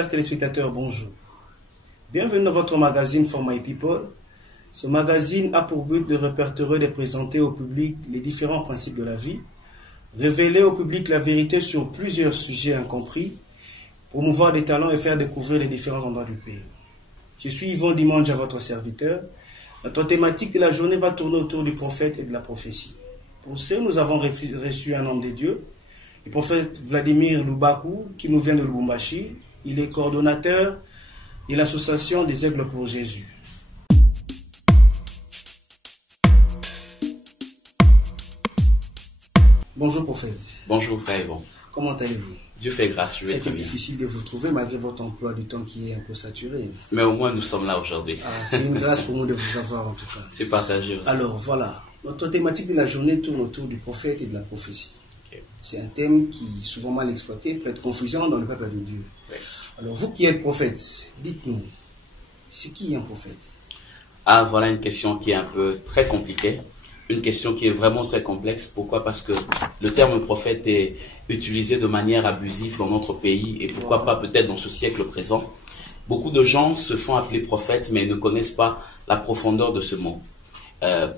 Chers téléspectateurs, bonjour. Bienvenue dans votre magazine For My People. Ce magazine a pour but de répertorier et de présenter au public les différents principes de la vie, révéler au public la vérité sur plusieurs sujets incompris, promouvoir des talents et faire découvrir les différents endroits du pays. Je suis Yvon Dimanche, votre serviteur. Notre thématique de la journée va tourner autour du prophète et de la prophétie. Pour ce, nous avons reçu un homme de Dieu, le prophète Vladimir Lubakou, qui nous vient de Lubumbashi. Il est coordonnateur de l'association des Aigles pour Jésus. Bonjour prophète. Bonjour frère Yvon. Comment allez-vous? Dieu fait grâce, je vais très bien. C'est difficile de vous trouver malgré votre emploi du temps qui est un peu saturé. Mais au moins nous sommes là aujourd'hui. C'est une grâce pour nous de vous avoir en tout cas. C'est partagé aussi. Alors voilà, notre thématique de la journée tourne autour du prophète et de la prophétie. Okay. C'est un thème qui, souvent mal exploité, prête confusion dans le peuple de Dieu. Oui. Alors vous qui êtes prophète, dites-nous, c'est qui un prophète? Ah, voilà une question qui est un peu très compliquée. Une question qui est vraiment très complexe. Pourquoi? Parce que le terme prophète est utilisé de manière abusive dans notre pays et pourquoi pas peut-être dans ce siècle présent. Beaucoup de gens se font appeler prophètes mais ne connaissent pas la profondeur de ce mot.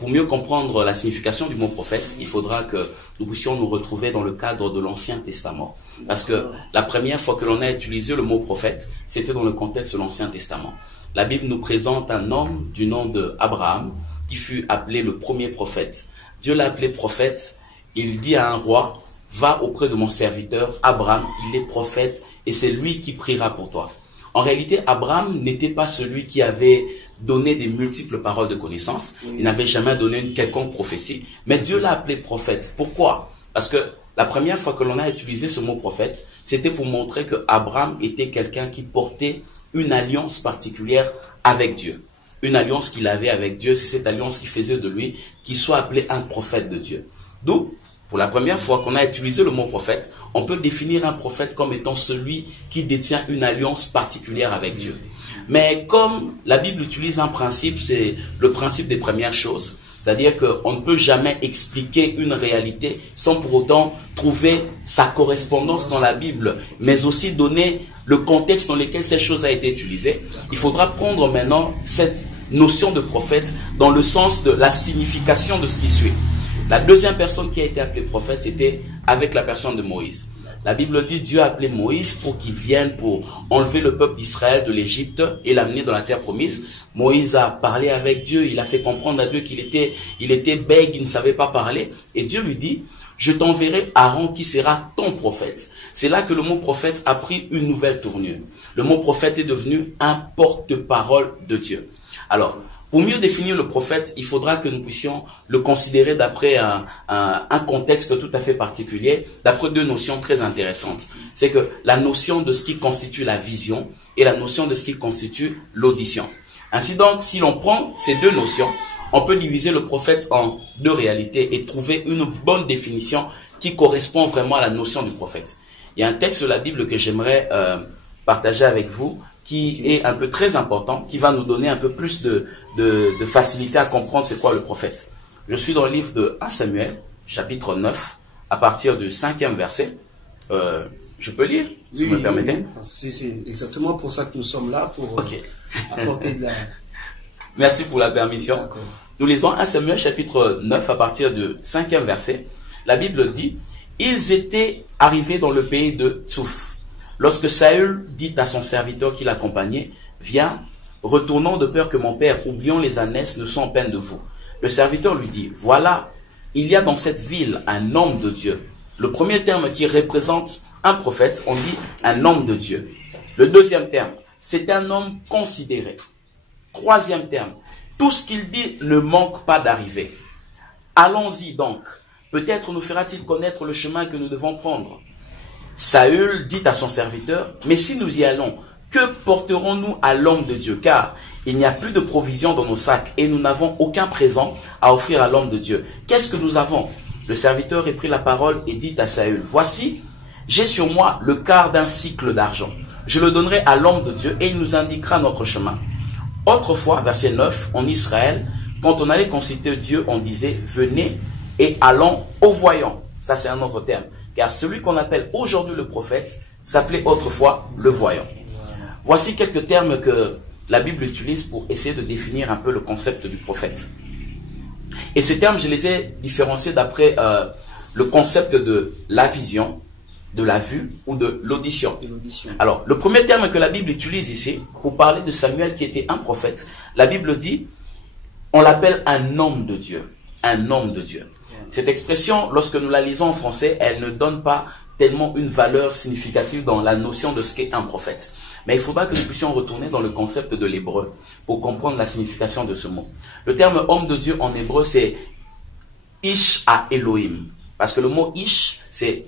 Pour mieux comprendre la signification du mot prophète, il faudra que nous puissions nous retrouver dans le cadre de l'Ancien Testament. Parce que la première fois que l'on a utilisé le mot prophète, c'était dans le contexte de l'Ancien Testament. La Bible nous présente un homme du nom d'Abraham qui fut appelé le premier prophète. Dieu l'a appelé prophète. Il dit à un roi, va auprès de mon serviteur Abraham, il est prophète et c'est lui qui priera pour toi. En réalité, Abraham n'était pas celui qui avait donné des multiples paroles de connaissance. Il n'avait jamais donné une quelconque prophétie. Mais Dieu l'a appelé prophète. Pourquoi? Parce que la première fois que l'on a utilisé ce mot prophète, c'était pour montrer que Abraham était quelqu'un qui portait une alliance particulière avec Dieu. Une alliance qu'il avait avec Dieu, c'est cette alliance qui faisait de lui qu'il soit appelé un prophète de Dieu. D'où, pour la première fois qu'on a utilisé le mot prophète, on peut définir un prophète comme étant celui qui détient une alliance particulière avec Dieu. Mais comme la Bible utilise un principe, c'est le principe des premières choses, c'est-à-dire qu'on ne peut jamais expliquer une réalité sans pour autant trouver sa correspondance dans la Bible, mais aussi donner le contexte dans lequel cette chose a été utilisée. Il faudra prendre maintenant cette notion de prophète dans le sens de la signification de ce qui suit. La deuxième personne qui a été appelée prophète, c'était avec la personne de Moïse. La Bible dit Dieu a appelé Moïse pour qu'il vienne pour enlever le peuple d'Israël de l'Égypte et l'amener dans la terre promise. Moïse a parlé avec Dieu, il a fait comprendre à Dieu qu'il était bègue, il ne savait pas parler. Et Dieu lui dit, je t'enverrai Aaron qui sera ton prophète. C'est là que le mot prophète a pris une nouvelle tournure. Le mot prophète est devenu un porte-parole de Dieu. Alors, pour mieux définir le prophète, il faudra que nous puissions le considérer d'après un contexte tout à fait particulier, d'après deux notions très intéressantes. C'est que la notion de ce qui constitue la vision et la notion de ce qui constitue l'audition. Ainsi donc, si l'on prend ces deux notions, on peut diviser le prophète en deux réalités et trouver une bonne définition qui correspond vraiment à la notion du prophète. Il y a un texte de la Bible que j'aimerais partager avec vous, qui est un peu très important, qui va nous donner un peu plus de facilité à comprendre c'est quoi le prophète. Je suis dans le livre de 1 Samuel, chapitre 9, à partir du 5e verset. Je peux lire, si vous me permettez? C'est exactement pour ça que nous sommes là, pour apporter de la... Merci pour la permission. Nous lisons 1 Samuel, chapitre 9, à partir du 5e verset. La Bible dit, « Ils étaient arrivés dans le pays de Tsouf. Lorsque Saül dit à son serviteur qui l'accompagnait, « Viens, retournons de peur que mon père, oubliant les ânesses, ne soit en peine de vous. » Le serviteur lui dit, « Voilà, il y a dans cette ville un homme de Dieu. » Le premier terme qui représente un prophète, on dit un homme de Dieu. Le deuxième terme, c'est un homme considéré. Troisième terme, tout ce qu'il dit ne manque pas d'arriver. Allons-y donc. Peut-être nous fera-t-il connaître le chemin que nous devons prendre. Saül dit à son serviteur, « Mais si nous y allons, que porterons-nous à l'homme de Dieu? Car il n'y a plus de provisions dans nos sacs et nous n'avons aucun présent à offrir à l'homme de Dieu. Qu'est-ce que nous avons ?» Le serviteur reprit la parole et dit à Saül, « Voici, j'ai sur moi le quart d'un sicle d'argent. Je le donnerai à l'homme de Dieu et il nous indiquera notre chemin. » Autrefois, verset 9, en Israël, quand on allait consulter Dieu, on disait, « Venez et allons au voyant. » Ça, c'est un autre terme. Car celui qu'on appelle aujourd'hui le prophète s'appelait autrefois le voyant. Voici quelques termes que la Bible utilise pour essayer de définir un peu le concept du prophète. Et ces termes, je les ai différenciés d'après le concept de la vision, de la vue ou de l'audition. Alors, le premier terme que la Bible utilise ici, pour parler de Samuel qui était un prophète, la Bible dit, on l'appelle un homme de Dieu. Un homme de Dieu. Cette expression, lorsque nous la lisons en français, elle ne donne pas tellement une valeur significative dans la notion de ce qu'est un prophète. Mais il faudra que nous puissions retourner dans le concept de l'hébreu pour comprendre la signification de ce mot. Le terme homme de Dieu en hébreu, c'est Ish à Elohim. Parce que le mot Ish, c'est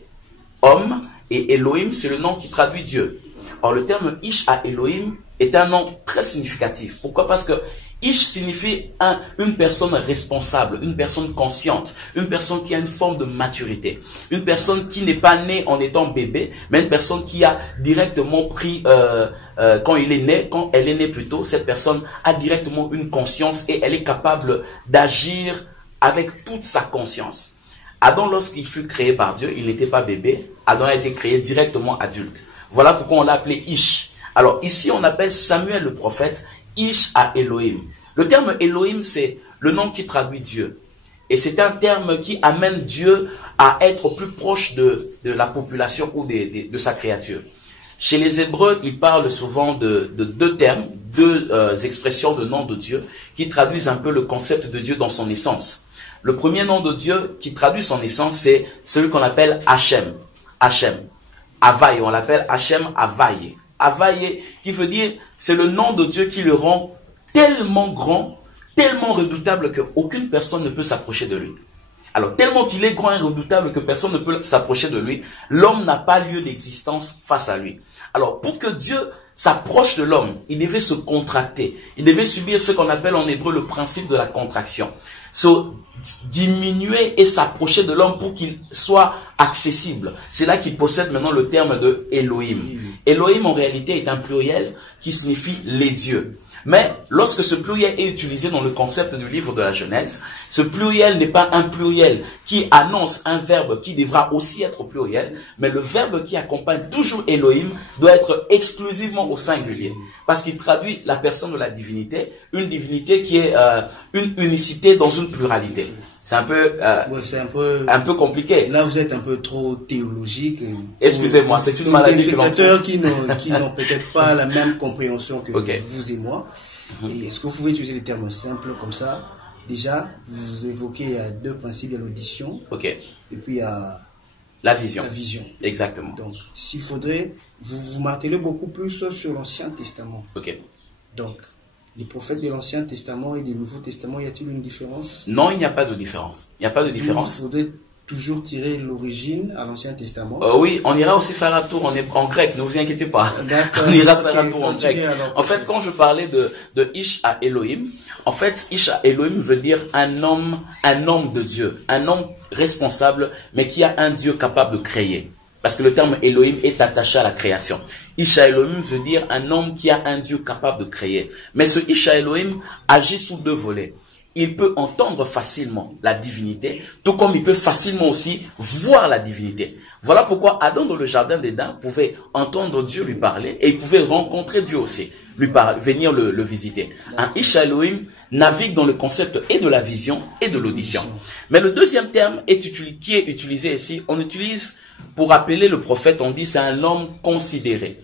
homme, et Elohim, c'est le nom qui traduit Dieu. Or, le terme Ish à Elohim est un nom très significatif. Pourquoi? Parce que Ish signifie une personne responsable, une personne consciente, une personne qui a une forme de maturité, une personne qui n'est pas née en étant bébé, mais une personne qui a directement pris, quand elle est née plutôt, cette personne a directement une conscience et elle est capable d'agir avec toute sa conscience. Adam, lorsqu'il fut créé par Dieu, il n'était pas bébé, Adam a été créé directement adulte. Voilà pourquoi on l'a appelé Ish. Alors ici, on appelle Samuel le prophète Ish à Elohim. Le terme Elohim, c'est le nom qui traduit Dieu. Et c'est un terme qui amène Dieu à être plus proche de la population ou de sa créature. Chez les Hébreux, ils parlent souvent de deux termes, deux expressions de nom de Dieu qui traduisent un peu le concept de Dieu dans son essence. Le premier nom de Dieu qui traduit son essence, c'est celui qu'on appelle Hachem. Hachem. Havaï, on l'appelle Hachem Havaï. Havaï, qui veut dire, c'est le nom de Dieu qui le rend tellement grand, tellement redoutable qu'aucune personne ne peut s'approcher de lui. Alors, tellement qu'il est grand et redoutable que personne ne peut s'approcher de lui, l'homme n'a pas lieu d'existence face à lui. Alors, pour que Dieu s'approche de l'homme, il devait se contracter. Il devait subir ce qu'on appelle en hébreu le principe de la contraction. Se diminuer et s'approcher de l'homme pour qu'il soit accessible. C'est là qu'il possède maintenant le terme de Elohim. Elohim, en réalité, est un pluriel qui signifie les dieux. Mais lorsque ce pluriel est utilisé dans le concept du livre de la Genèse, ce pluriel n'est pas un pluriel qui annonce un verbe qui devra aussi être pluriel, mais le verbe qui accompagne toujours Elohim doit être exclusivement au singulier. Parce qu'il traduit la personne de la divinité, une divinité qui est une unicité dans une pluralité. C'est un peu, un peu compliqué. Là, vous êtes un peu trop théologique. Excusez-moi, c'est une maladie que l'on trouve. Qui n'ont peut-être pas la même compréhension que vous et moi. Et est-ce que vous pouvez utiliser des termes simples comme ça? Déjà, vous évoquez deux principes de l'audition. Et puis, il y a la vision. La vision. Exactement. Donc, s'il faudrait, vous martelez beaucoup plus sur l'Ancien Testament. Donc, les prophètes de l'Ancien Testament et du Nouveau Testament, y a-t-il une différence? Non, il n'y a pas de différence. Il n'y a pas de différence. Il faudrait toujours tirer l'origine à l'Ancien Testament. Oui, on ira aussi faire un tour en grec, ne vous inquiétez pas. On ira faire un tour en grec. En fait, quand je parlais de Ish à Elohim, en fait, Ish à Elohim veut dire un homme de Dieu, un homme responsable, mais qui a un Dieu capable de créer. Parce que le terme Elohim est attaché à la création. Isha Elohim veut dire un homme qui a un Dieu capable de créer. Mais ce Isha Elohim agit sous deux volets. Il peut entendre facilement la divinité, tout comme il peut facilement aussi voir la divinité. Voilà pourquoi Adam dans le jardin d'Éden pouvait entendre Dieu lui parler et il pouvait rencontrer Dieu aussi, venir le visiter. Un Isha Elohim navigue dans le concept et de la vision et de l'audition. Mais le deuxième terme qui est utilisé ici, on utilise pour appeler le prophète, on dit c'est un homme considéré.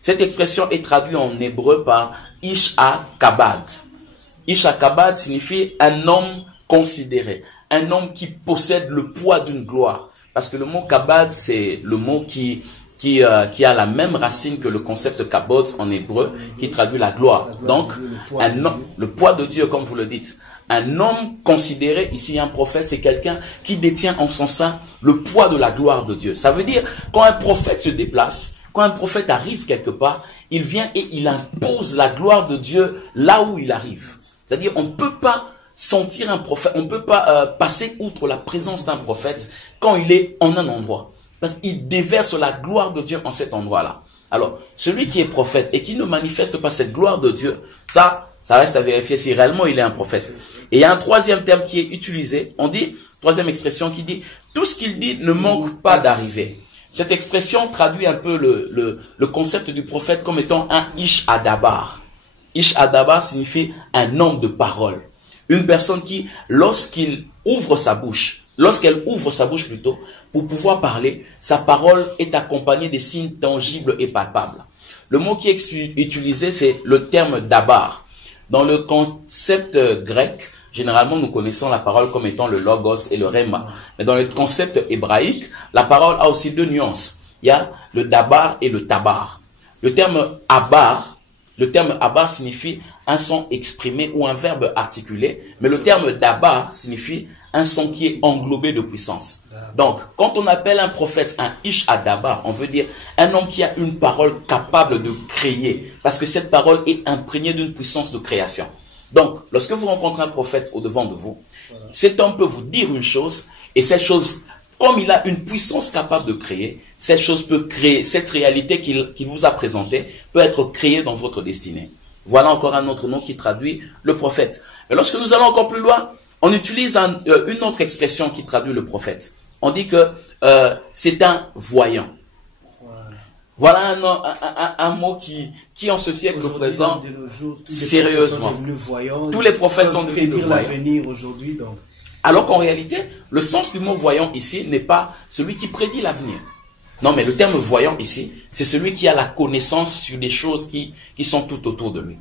Cette expression est traduite en hébreu par Ish-ha-kabad. Ish-ha-kabad signifie un homme considéré, un homme qui possède le poids d'une gloire. Parce que le mot kabad, c'est le mot qui a la même racine que le concept kabod en hébreu, qui traduit la gloire. Donc, le poids de Dieu, comme vous le dites. Un homme considéré, ici un prophète, c'est quelqu'un qui détient en son sein le poids de la gloire de Dieu. Ça veut dire, quand un prophète se déplace, quand un prophète arrive quelque part, il vient et il impose la gloire de Dieu là où il arrive. C'est-à-dire, on ne peut pas sentir un prophète, on ne peut pas passer outre la présence d'un prophète quand il est en un endroit. Parce qu'il déverse la gloire de Dieu en cet endroit-là. Alors, celui qui est prophète et qui ne manifeste pas cette gloire de Dieu, ça reste à vérifier si réellement il est un prophète. Et il y a un troisième terme qui est utilisé, on dit, troisième expression qui dit, tout ce qu'il dit ne manque pas d'arriver. Cette expression traduit un peu le concept du prophète comme étant un Ish Adabar. Ish Adabar signifie un homme de parole. Une personne qui, lorsqu'elle ouvre sa bouche plutôt, pour pouvoir parler, sa parole est accompagnée des signes tangibles et palpables. Le mot qui est utilisé, c'est le terme dabar. Dans le concept grec, généralement, nous connaissons la parole comme étant le logos et le rhéma. Mais dans le concept hébraïque, la parole a aussi deux nuances. Il y a le dabar et le tabar. Le terme abar signifie un son exprimé ou un verbe articulé, mais le terme dabar signifie un son qui est englobé de puissance. Donc, quand on appelle un prophète un Ish Adabar, on veut dire un homme qui a une parole capable de créer, parce que cette parole est imprégnée d'une puissance de création. Donc, lorsque vous rencontrez un prophète au-devant de vous, cet homme peut vous dire une chose, et cette chose, comme il a une puissance capable de créer, cette chose peut créer, cette réalité qu'il vous a présentée peut être créée dans votre destinée. Voilà encore un autre nom qui traduit le prophète. Et lorsque nous allons encore plus loin, on utilise une autre expression qui traduit le prophète. On dit que c'est un voyant. Voilà un mot qui en ce siècle présent, sérieusement, tous les prophètes sont devenus l'avenir aujourd'hui. Donc. Alors qu'en réalité, le sens du mot voyant ici n'est pas celui qui prédit l'avenir. Non, mais le terme voyant ici, c'est celui qui a la connaissance sur des choses qui sont tout autour de lui.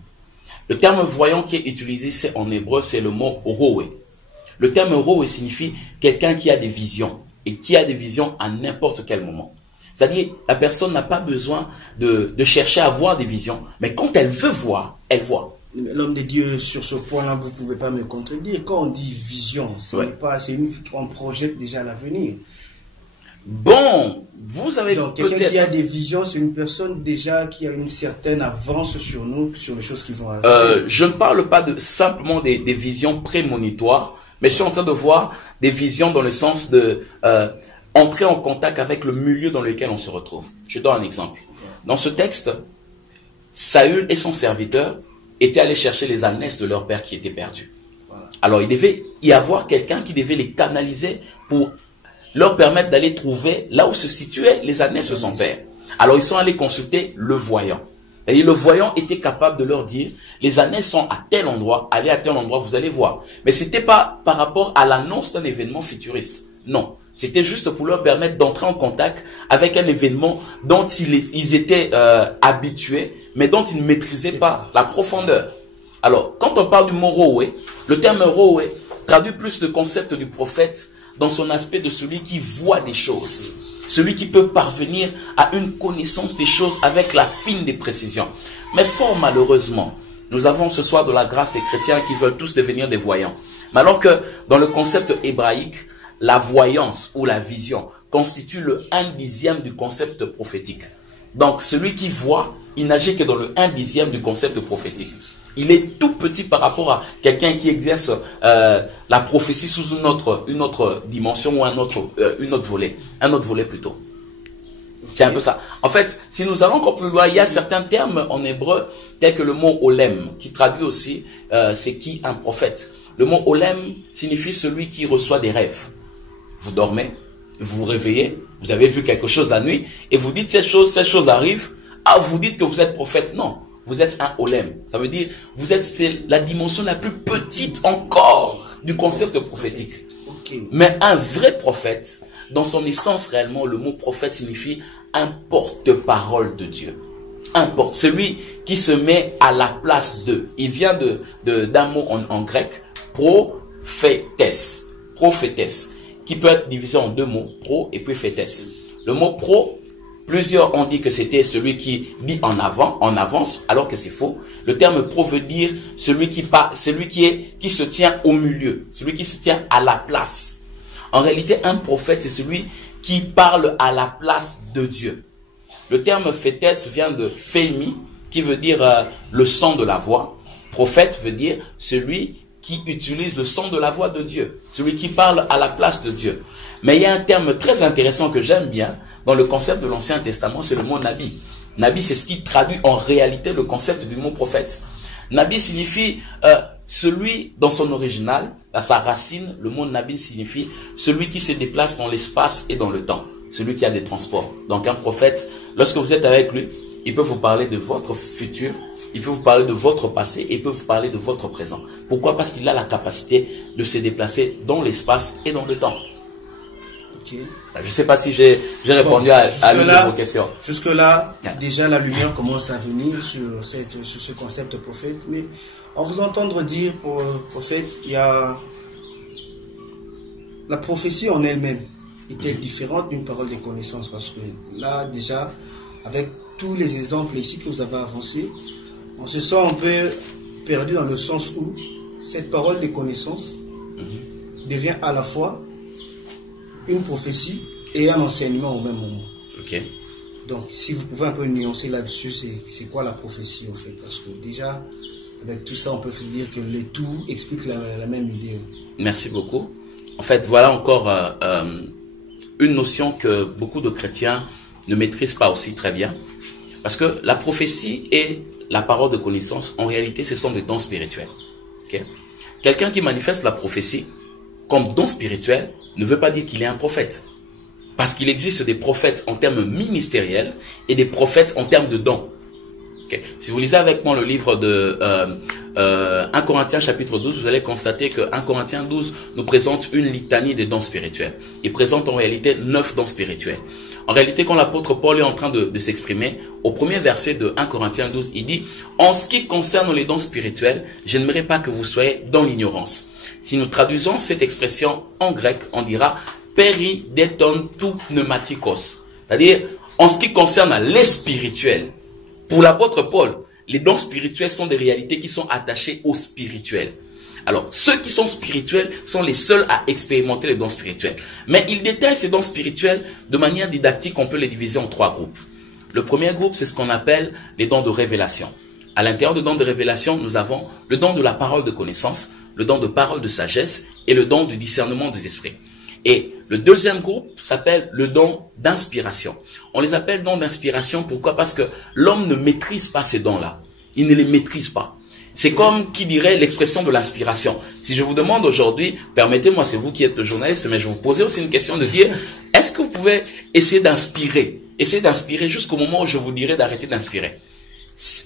Le terme voyant qui est utilisé en hébreu, c'est le mot roé. Le terme roé signifie quelqu'un qui a des visions, et qui a des visions à n'importe quel moment. C'est-à-dire, la personne n'a pas besoin de chercher à voir des visions, mais quand elle veut voir, elle voit. L'homme de Dieu, sur ce point-là, vous ne pouvez pas me contredire. Quand on dit vision, on projette déjà l'avenir. Bon, vous avez donc quelqu'un qui a des visions, c'est une personne déjà qui a une certaine avance sur nous, sur les choses qui vont arriver. Je ne parle pas simplement des visions prémonitoires, mais je suis en train de voir des visions dans le sens de entrer en contact avec le milieu dans lequel on se retrouve. Je donne un exemple. Dans ce texte, Saül et son serviteur étaient allés chercher les ânesses de leur père qui étaient perdus. Alors il devait y avoir quelqu'un qui devait les canaliser pour leur permettre d'aller trouver là où se situaient les ânesses de son père. Alors ils sont allés consulter le voyant. Et le voyant était capable de leur dire, les ânesses sont à tel endroit, allez à tel endroit, vous allez voir. Mais ce n'était pas par rapport à l'annonce d'un événement futuriste. Non, c'était juste pour leur permettre d'entrer en contact avec un événement dont ils étaient habitués, mais dont ils ne maîtrisaient pas la profondeur. Alors, quand on parle du mot roé, le terme roé traduit plus le concept du prophète dans son aspect de celui qui voit des choses. Celui qui peut parvenir à une connaissance des choses avec la fine des précisions. Mais fort malheureusement, nous avons ce soir de la grâce des chrétiens qui veulent tous devenir des voyants. Mais alors que dans le concept hébraïque, la voyance ou la vision constitue le 1/10 du concept prophétique. Donc celui qui voit, il n'agit que dans le 1/10 du concept prophétique. Il est tout petit par rapport à quelqu'un qui exerce la prophétie sous une autre dimension ou un autre volet plutôt. C'est un peu ça. En fait, si nous allons encore plus loin, il y a certains termes en hébreu, tels que le mot olem, qui traduit aussi c'est qui un prophète. Le mot olem signifie celui qui reçoit des rêves. Vous dormez, vous vous réveillez, vous avez vu quelque chose la nuit, et vous dites cette chose arrive, vous dites que vous êtes prophète. Non. Vous êtes un olem. Ça veut dire, c'est la dimension la plus petite encore du concept prophétique. Okay. Mais un vrai prophète, dans son essence réellement, le mot prophète signifie un porte-parole de Dieu. Celui qui se met à la place d'eux. Il vient d'un mot en grec, prophétesse. Prophétesse. Qui peut être divisé en deux mots, pro et puis fétesse. Le mot pro, plusieurs ont dit que c'était celui qui dit en avance, alors que c'est faux. Le terme pro veut dire celui qui se tient au milieu, celui qui se tient à la place. En réalité, un prophète, c'est celui qui parle à la place de Dieu. Le terme fétesse vient de fémi, qui veut dire le son de la voix. Prophète veut dire celui qui utilise le son de la voix de Dieu, celui qui parle à la place de Dieu. Mais il y a un terme très intéressant que j'aime bien dans le concept de l'Ancien Testament, c'est le mot Nabi. Nabi, c'est ce qui traduit en réalité le concept du mot prophète. Nabi signifie celui, dans son original, à sa racine, le mot Nabi signifie celui qui se déplace dans l'espace et dans le temps. celui qui a des transports. Donc un prophète, lorsque vous êtes avec lui, il peut vous parler de votre futur, il peut vous parler de votre passé et il peut vous parler de votre présent. Pourquoi? Parce qu'il a la capacité de se déplacer dans l'espace et dans le temps. Okay. Je ne sais pas si j'ai répondu à l'une de vos questions. Jusque-là, déjà la lumière commence à venir sur ce concept de prophète. Mais en vous entendre dire, prophète, il y a la prophétie en elle-même. Est-elle différente d'une parole de connaissance? Parce que là, déjà, avec tous les exemples ici que vous avez avancés, on se sent un peu perdu dans le sens où cette parole de connaissance devient à la fois une prophétie et un enseignement au même moment. Okay. Donc, si vous pouvez un peu nuancer là-dessus, c'est quoi la prophétie en fait? Parce que déjà, avec tout ça, on peut se dire que le tout explique la même idée. Merci beaucoup. En fait, voilà encore une notion que beaucoup de chrétiens ne maîtrisent pas aussi très bien. Parce que la prophétie et la parole de connaissance, en réalité, ce sont des dons spirituels. Okay? Quelqu'un qui manifeste la prophétie comme don spirituel ne veut pas dire qu'il est un prophète. Parce qu'il existe des prophètes en termes ministériels et des prophètes en termes de dons. Okay. Si vous lisez avec moi le livre de 1 Corinthiens chapitre 12, vous allez constater que 1 Corinthiens 12 nous présente une litanie des dons spirituels. Il présente en réalité 9 dons spirituels. En réalité, quand l'apôtre Paul est en train de s'exprimer, au premier verset de 1 Corinthiens 12, il dit « En ce qui concerne les dons spirituels, je n'aimerais pas que vous soyez dans l'ignorance. » Si nous traduisons cette expression en grec, on dira « Perideton tou pneumatikos », c'est-à-dire en ce qui concerne les spirituels. Pour l'apôtre Paul, les dons spirituels sont des réalités qui sont attachées au spirituel. Alors, ceux qui sont spirituels sont les seuls à expérimenter les dons spirituels. Mais il détaille ces dons spirituels de manière didactique, on peut les diviser en 3 groupes. Le premier groupe, c'est ce qu'on appelle les dons de révélation. À l'intérieur des dons de révélation, nous avons le don de la parole de connaissance, le don de parole de sagesse et le don du discernement des esprits. Et le deuxième groupe s'appelle le don d'inspiration. On les appelle dons d'inspiration, pourquoi? Parce que l'homme ne maîtrise pas ces dons-là. Il ne les maîtrise pas. C'est comme qui dirait l'expression de l'inspiration. Si je vous demande aujourd'hui, permettez-moi, c'est vous qui êtes le journaliste, mais je vais vous poser aussi une question de dire, est-ce que vous pouvez essayer d'inspirer? Essayez d'inspirer jusqu'au moment où je vous dirai d'arrêter d'inspirer.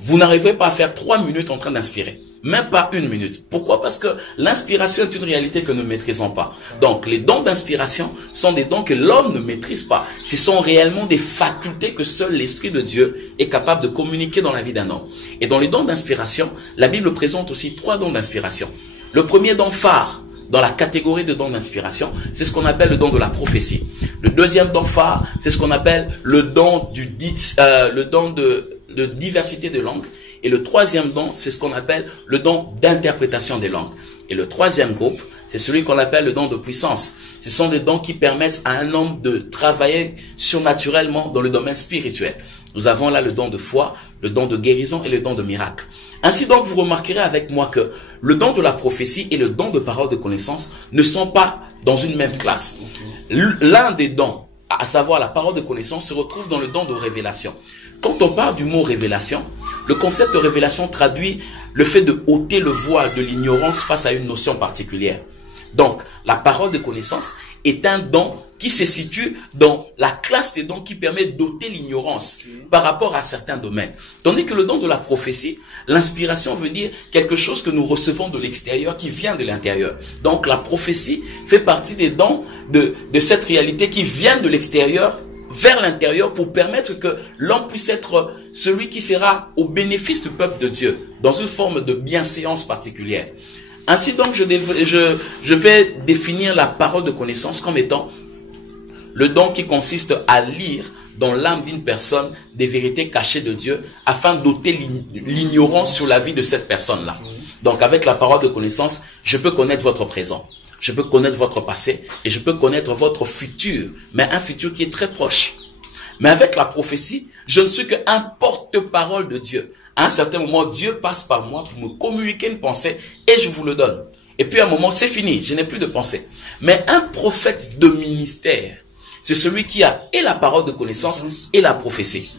Vous n'arriverez pas à faire 3 minutes en train d'inspirer. Même pas 1 minute. Pourquoi? Parce que l'inspiration est une réalité que nous ne maîtrisons pas. Donc, les dons d'inspiration sont des dons que l'homme ne maîtrise pas. Ce sont réellement des facultés que seul l'Esprit de Dieu est capable de communiquer dans la vie d'un homme. Et dans les dons d'inspiration, la Bible présente aussi 3 dons d'inspiration. Le premier don phare dans la catégorie de dons d'inspiration, c'est ce qu'on appelle le don de la prophétie. Le deuxième don phare, c'est ce qu'on appelle le don de diversité de langues. Et le troisième don, c'est ce qu'on appelle le don d'interprétation des langues. Et le troisième groupe, c'est celui qu'on appelle le don de puissance. Ce sont des dons qui permettent à un homme de travailler surnaturellement dans le domaine spirituel. Nous avons là le don de foi, le don de guérison et le don de miracle. Ainsi donc, vous remarquerez avec moi que le don de la prophétie et le don de parole de connaissance ne sont pas dans une même classe. L'un des dons, à savoir la parole de connaissance, se retrouve dans le don de révélation. Quand on parle du mot révélation, le concept de révélation traduit le fait de ôter le voile de l'ignorance face à une notion particulière. Donc, la parole de connaissance est un don qui se situe dans la classe des dons qui permet d'ôter l'ignorance par rapport à certains domaines. Tandis que le don de la prophétie, l'inspiration veut dire quelque chose que nous recevons de l'extérieur qui vient de l'intérieur. Donc, la prophétie fait partie des dons de cette réalité qui vient de l'extérieur vers l'intérieur pour permettre que l'homme puisse être celui qui sera au bénéfice du peuple de Dieu dans une forme de bienséance particulière. Ainsi donc, je vais définir la parole de connaissance comme étant le don qui consiste à lire dans l'âme d'une personne des vérités cachées de Dieu afin d'ôter l'ignorance sur la vie de cette personne-là. Donc avec la parole de connaissance, je peux connaître votre présent, je peux connaître votre passé et je peux connaître votre futur, mais un futur qui est très proche. Mais avec la prophétie, je ne suis qu'un porte-parole de Dieu. À un certain moment, Dieu passe par moi pour me communiquer une pensée et je vous le donne. Et puis à un moment, c'est fini, je n'ai plus de pensée. Mais un prophète de ministère, c'est celui qui a et la parole de connaissance et la prophétie.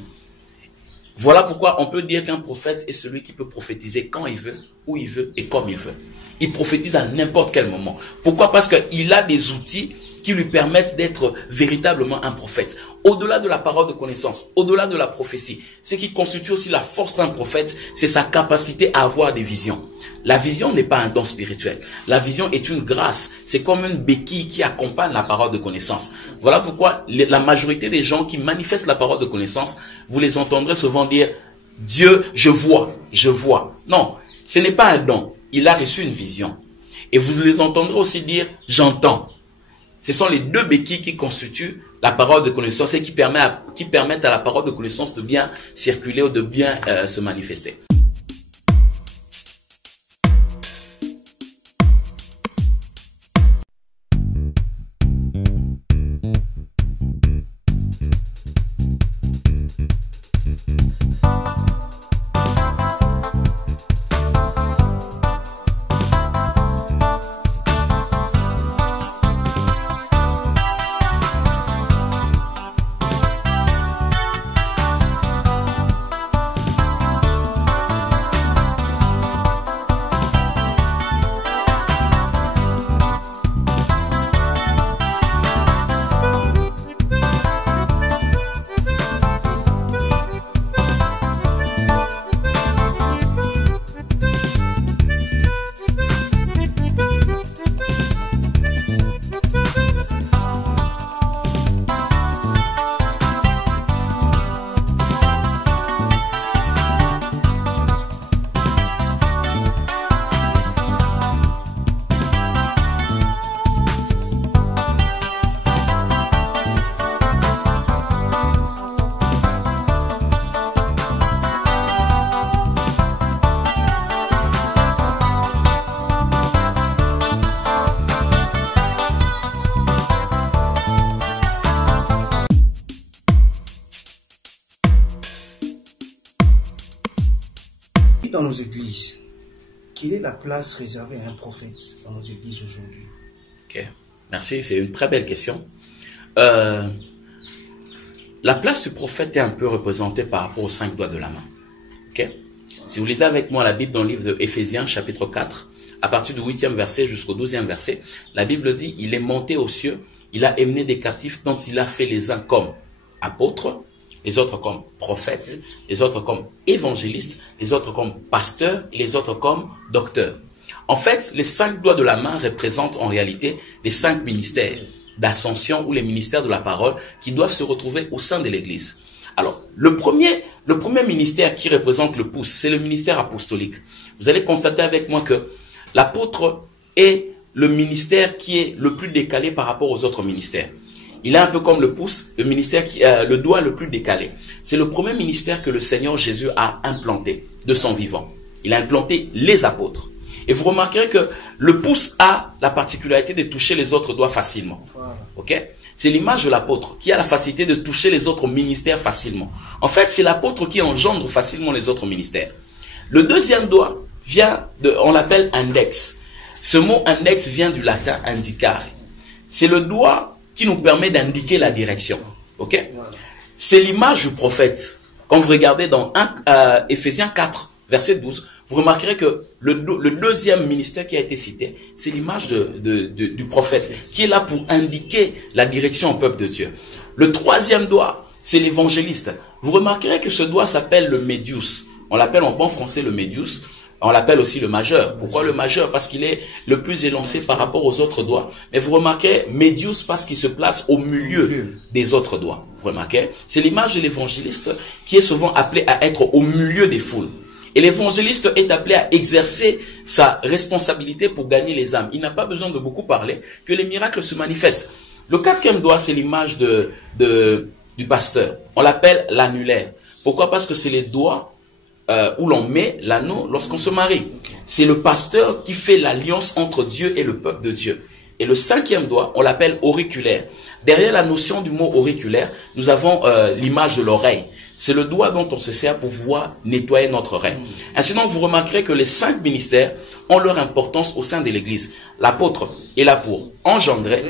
Voilà pourquoi on peut dire qu'un prophète est celui qui peut prophétiser quand il veut, où il veut et comme il veut. Il prophétise à n'importe quel moment. Pourquoi? Parce qu'il a des outils qui lui permettent d'être véritablement un prophète. Au-delà de la parole de connaissance, au-delà de la prophétie, ce qui constitue aussi la force d'un prophète, c'est sa capacité à avoir des visions. La vision n'est pas un don spirituel. La vision est une grâce. C'est comme une béquille qui accompagne la parole de connaissance. Voilà pourquoi la majorité des gens qui manifestent la parole de connaissance, vous les entendrez souvent dire « Dieu, je vois, je vois ». Non, ce n'est pas un don. Il a reçu une vision. Et vous les entendrez aussi dire « j'entends ». Ce sont les deux béquilles qui constituent la parole de connaissance et qui permettent à la parole de connaissance de bien circuler ou de bien se manifester. Dans nos églises, quelle est la place réservée à un prophète dans nos églises aujourd'hui? Ok, merci, c'est une très belle question. La place du prophète est un peu représentée par rapport aux 5 doigts de la main. Ok, si vous lisez avec moi la Bible dans le livre de Éphésiens chapitre 4, à partir du 8e verset jusqu'au 12e verset, la Bible dit « Il est monté aux cieux, il a emmené des captifs dont il a fait les uns comme apôtres, les autres comme prophètes, les autres comme évangélistes, les autres comme pasteurs, et les autres comme docteurs. » En fait, les 5 doigts de la main représentent en réalité les 5 ministères d'ascension ou les ministères de la parole qui doivent se retrouver au sein de l'Église. Alors, le premier ministère qui représente le pouce, c'est le ministère apostolique. Vous allez constater avec moi que l'apôtre est le ministère qui est le plus décalé par rapport aux autres ministères. Il est un peu comme le pouce, le doigt le plus décalé. C'est le premier ministère que le Seigneur Jésus a implanté de son vivant. Il a implanté les apôtres. Et vous remarquerez que le pouce a la particularité de toucher les autres doigts facilement. Ok? C'est l'image de l'apôtre qui a la facilité de toucher les autres ministères facilement. En fait, c'est l'apôtre qui engendre facilement les autres ministères. Le deuxième doigt on l'appelle index. Ce mot index vient du latin indicare. C'est le doigt qui nous permet d'indiquer la direction. Ok? C'est l'image du prophète. Quand vous regardez dans Éphésiens 4, verset 12, vous remarquerez que le deuxième ministère qui a été cité, c'est l'image du prophète, qui est là pour indiquer la direction au peuple de Dieu. Le troisième doigt, c'est l'évangéliste. Vous remarquerez que ce doigt s'appelle le médius. On l'appelle en bon français le médius. On l'appelle aussi le majeur. Pourquoi le majeur? Parce qu'il est le plus élancé par rapport aux autres doigts. Mais vous remarquez, médius parce qu'il se place au milieu des autres doigts. Vous remarquez? C'est l'image de l'évangéliste qui est souvent appelé à être au milieu des foules. Et l'évangéliste est appelé à exercer sa responsabilité pour gagner les âmes. Il n'a pas besoin de beaucoup parler, que les miracles se manifestent. Le quatrième doigt, c'est l'image du pasteur. On l'appelle l'annulaire. Pourquoi? Parce que c'est les doigts où l'on met l'anneau lorsqu'on se marie. C'est le pasteur qui fait l'alliance entre Dieu et le peuple de Dieu. Et le cinquième doigt, on l'appelle auriculaire. Derrière la notion du mot auriculaire, nous avons l'image de l'oreille. C'est le doigt dont on se sert pour pouvoir nettoyer notre oreille. Ainsi donc, vous remarquerez que les 5 ministères ont leur importance au sein de l'Église. L'apôtre est là pour engendrer,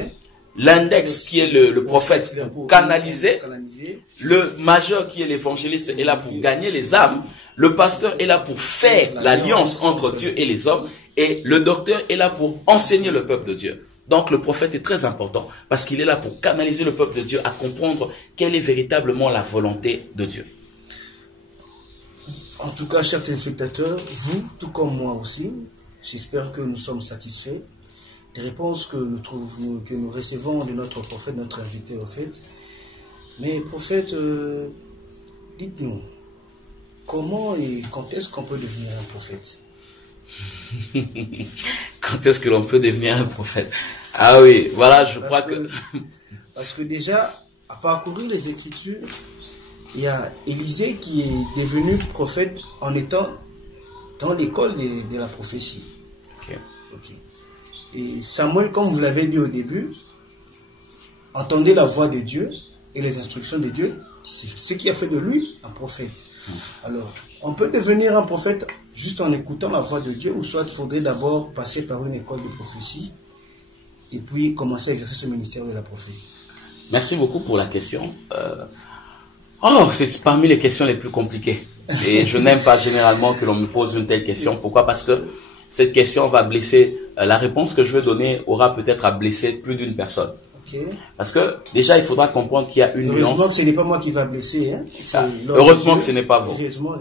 l'index qui est le prophète pour canaliser, le majeur qui est l'évangéliste est là pour gagner les âmes, le pasteur est là pour faire l'alliance entre Dieu et les hommes, et le docteur est là pour enseigner le peuple de Dieu. Donc le prophète est très important parce qu'il est là pour canaliser le peuple de Dieu à comprendre quelle est véritablement la volonté de Dieu. En tout cas, chers téléspectateurs, vous, tout comme moi aussi, j'espère que nous sommes satisfaits des réponses que nous recevons de notre prophète, notre invité au fait. Mais prophète, dites-nous, comment et quand est-ce qu'on peut devenir un prophète? Quand est-ce que l'on peut devenir un prophète? Ah oui, voilà, je crois que... Parce que déjà, à parcourir les Écritures, il y a Élisée qui est devenu prophète en étant dans l'école de la prophétie. Ok. Et Samuel, comme vous l'avez dit au début, entendait la voix de Dieu et les instructions de Dieu, c'est ce qui a fait de lui un prophète. Alors, on peut devenir un prophète juste en écoutant la voix de Dieu, ou soit il faudrait d'abord passer par une école de prophétie et puis commencer à exercer ce ministère de la prophétie. Merci beaucoup pour la question. C'est parmi les questions les plus compliquées. Et je n'aime pas généralement que l'on me pose une telle question. Pourquoi? Parce que cette question va blesser, la réponse que je vais donner aura peut-être à blesser plus d'une personne. Okay. Parce que déjà, il faudra comprendre qu'il y a une nuance. Heureusement que ce n'est pas moi qui va blesser. Hein? Heureusement que ce n'est pas vous.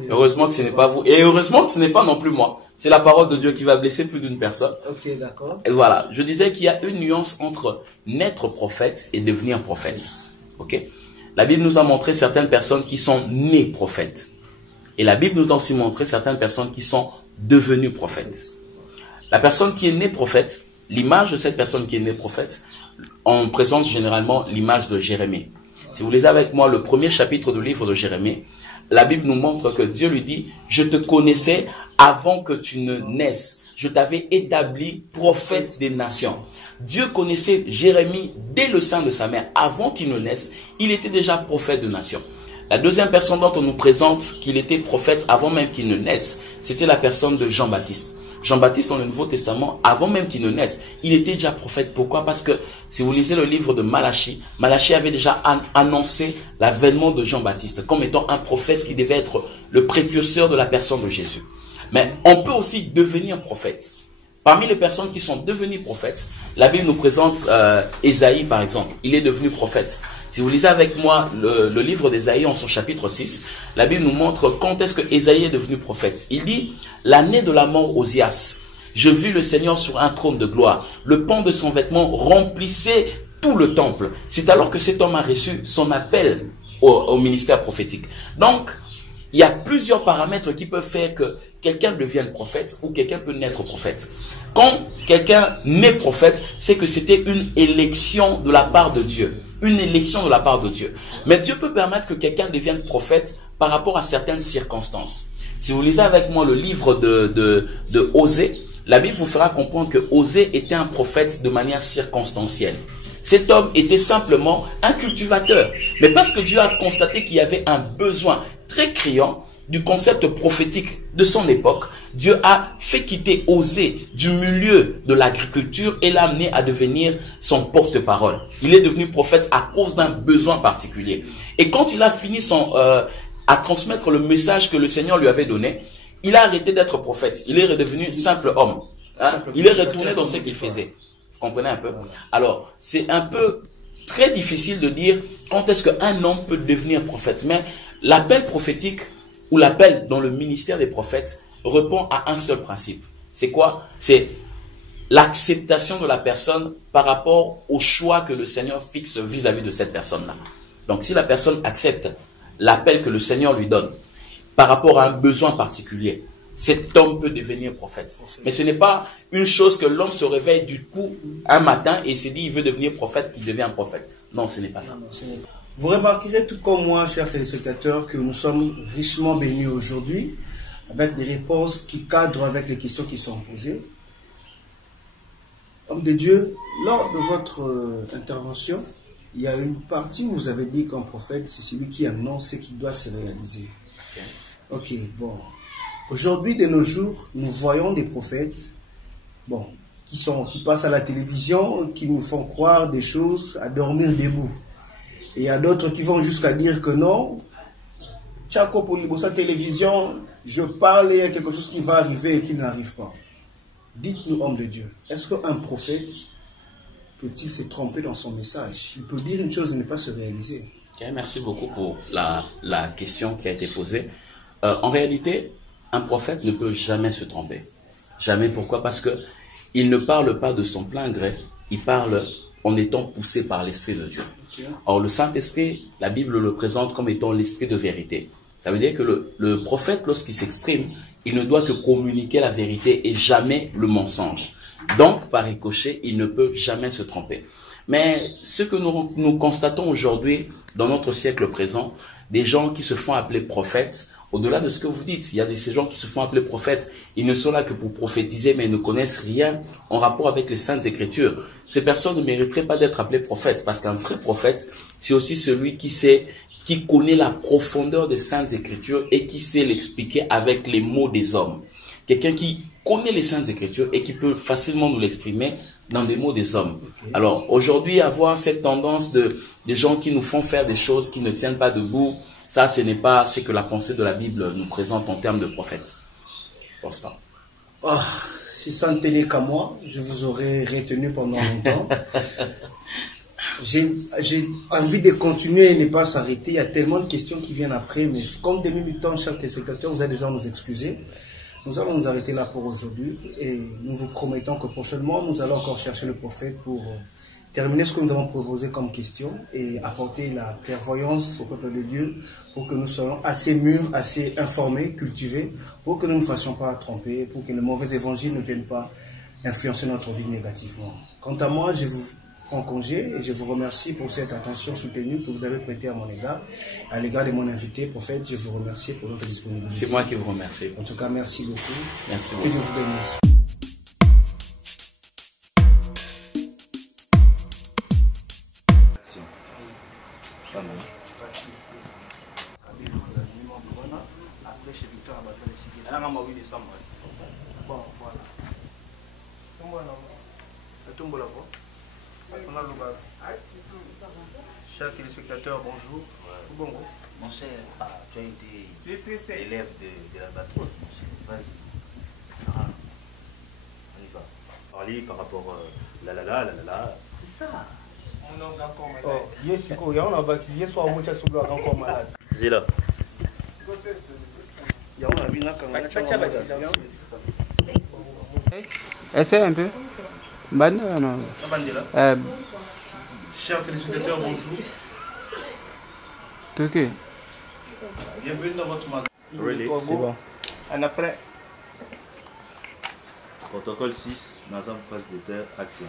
Heureusement que ce n'est pas vous. Et heureusement que ce n'est pas non plus moi. C'est la parole de Dieu qui va blesser plus d'une personne. Ok, d'accord. Et voilà, je disais qu'il y a une nuance entre naître prophète et devenir prophète. Ok? La Bible nous a montré certaines personnes qui sont nées prophètes. Et la Bible nous a aussi montré certaines personnes qui sont devenues prophètes. La personne qui est née prophète, l'image de cette personne qui est née prophète, on présente généralement l'image de Jérémie. Si vous lisez avec moi le premier chapitre du livre de Jérémie, la Bible nous montre que Dieu lui dit « Je te connaissais avant que tu ne naisses. Je t'avais établi prophète des nations. » Dieu connaissait Jérémie dès le sein de sa mère. Avant qu'il ne naisse, il était déjà prophète de nations. La deuxième personne dont on nous présente qu'il était prophète avant même qu'il ne naisse, c'était la personne de Jean-Baptiste. Jean-Baptiste, dans le Nouveau Testament, avant même qu'il ne naisse, il était déjà prophète. Pourquoi? Parce que si vous lisez le livre de Malachie, Malachie avait déjà annoncé l'avènement de Jean-Baptiste comme étant un prophète qui devait être le précurseur de la personne de Jésus. Mais on peut aussi devenir prophète. Parmi les personnes qui sont devenues prophètes, la Bible nous présente Ésaïe par exemple. Il est devenu prophète. Si vous lisez avec moi le livre d'Ésaïe en son chapitre 6, la Bible nous montre quand est-ce que Ésaïe est devenu prophète. Il dit, l'année de la mort Osias, je vis le Seigneur sur un trône de gloire. Le pan de son vêtement remplissait tout le temple. C'est alors que cet homme a reçu son appel au ministère prophétique. Donc, il y a plusieurs paramètres qui peuvent faire que quelqu'un devienne prophète ou quelqu'un peut naître prophète. Quand quelqu'un naît prophète, c'est que c'était une élection de la part de Dieu. Une élection de la part de Dieu. Mais Dieu peut permettre que quelqu'un devienne prophète par rapport à certaines circonstances. Si vous lisez avec moi le livre de Osée, la Bible vous fera comprendre que Osée était un prophète de manière circonstancielle. Cet homme était simplement un cultivateur. Mais parce que Dieu a constaté qu'il y avait un besoin très criant du concept prophétique de son époque, Dieu a fait quitter Osée du milieu de l'agriculture et l'a amené à devenir son porte-parole. Il est devenu prophète à cause d'un besoin particulier. Et quand il a fini à transmettre le message que le Seigneur lui avait donné, il a arrêté d'être prophète. Il est redevenu simple homme. Hein? Il est retourné dans ce qu'il faisait. Vous comprenez un peu? Alors, c'est un peu très difficile de dire quand est-ce qu'un homme peut devenir prophète. Mais l'appel prophétique ou l'appel dans le ministère des prophètes répond à un seul principe. C'est quoi? C'est l'acceptation de la personne par rapport au choix que le Seigneur fixe vis-à-vis de cette personne-là. Donc si la personne accepte l'appel que le Seigneur lui donne par rapport à un besoin particulier, cet homme peut devenir prophète. Mais ce n'est pas une chose que l'homme se réveille du coup un matin et se dit il veut devenir prophète, qu'il devient un prophète. Non, ce n'est pas ça. Vous remarquerez tout comme moi, chers téléspectateurs, que nous sommes richement bénis aujourd'hui avec des réponses qui cadrent avec les questions qui sont posées. Homme de Dieu, lors de votre intervention, il y a une partie où vous avez dit qu'un prophète, c'est celui qui annonce ce qui doit se réaliser. Ok, bon. Aujourd'hui, de nos jours, nous voyons des prophètes, bon, qui passent à la télévision, qui nous font croire des choses, à dormir debout. Et il y a d'autres qui vont jusqu'à dire que non, Tchako pour la télévision, je parle et il y a quelque chose qui va arriver et qui n'arrive pas. Dites-nous, homme de Dieu, est-ce qu'un prophète peut-il se tromper dans son message? Il peut dire une chose et ne pas se réaliser. Okay, merci beaucoup pour la question qui a été posée. En réalité, un prophète ne peut jamais se tromper. Jamais. Pourquoi? Parce que il ne parle pas de son plein gré. Il parle en étant poussé par l'Esprit de Dieu. Okay. Or, le Saint-Esprit, la Bible le présente comme étant l'Esprit de vérité. Ça veut dire que le prophète, lorsqu'il s'exprime, il ne doit que communiquer la vérité et jamais le mensonge. Donc, par ricochet, il ne peut jamais se tromper. Mais ce que nous constatons aujourd'hui, dans notre siècle présent, des gens qui se font appeler prophètes, au-delà de ce que vous dites, il y a ces gens qui se font appeler prophètes, ils ne sont là que pour prophétiser, mais ils ne connaissent rien en rapport avec les Saintes Écritures. Ces personnes ne mériteraient pas d'être appelées prophètes, parce qu'un vrai prophète, c'est aussi celui qui connaît la profondeur des Saintes Écritures et qui sait l'expliquer avec les mots des hommes. Quelqu'un qui connaît les Saintes Écritures et qui peut facilement nous l'exprimer dans des mots des hommes. Okay. Alors, aujourd'hui, avoir cette tendance des gens qui nous font faire des choses qui ne tiennent pas debout, ça, ce n'est pas ce que la pensée de la Bible nous présente en termes de prophète. Je pense pas. Oh, si ça ne tenait qu'à moi, je vous aurais retenu pendant longtemps. J'ai envie de continuer et ne pas s'arrêter. Il y a tellement de questions qui viennent après, mais comme demi-temps, chers téléspectateurs, vous allez déjà nous excuser. Nous allons nous arrêter là pour aujourd'hui et nous vous promettons que prochainement, nous allons encore chercher le prophète pour terminer ce que nous avons proposé comme question et apporter la clairvoyance au peuple de Dieu pour que nous soyons assez mûrs, assez informés, cultivés, pour que nous ne nous fassions pas tromper, pour que le mauvais évangile ne vienne pas influencer notre vie négativement. Quant à moi, je vous prends congé et je vous remercie pour cette attention soutenue que vous avez prêtée à mon égard. À l'égard de mon invité, prophète, je vous remercie pour votre disponibilité. C'est moi qui vous remercie. En tout cas, merci beaucoup. Merci beaucoup. Que Dieu vous bénisse. Chers téléspectateurs, bonjour. Bon. Mon cher, tu as été élève de l'Albatros, mon cher. Vas-y. Ça, on y va. Parler par rapport la. C'est ça. Oh, yes, you go. On a battu. Yes, on a battu. Encore malade. Zéla. Essaye un peu. Non. Chers téléspectateurs, bonjour. Ok. Bienvenue dans votre magasin. Really? C'est bon. En après. Protocole 6, Nazam phase de terre, action.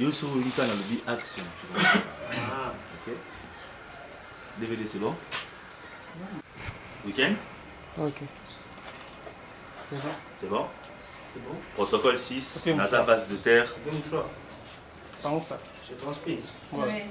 Yousou Ulika n'a dit action. Ok. DVD, c'est bon? Week-end? Ok. C'est bon? C'est bon? C'est bon. Protocole 6, NASA base de terre. C'est bon choix. Par où ça? Je transpire. Ouais.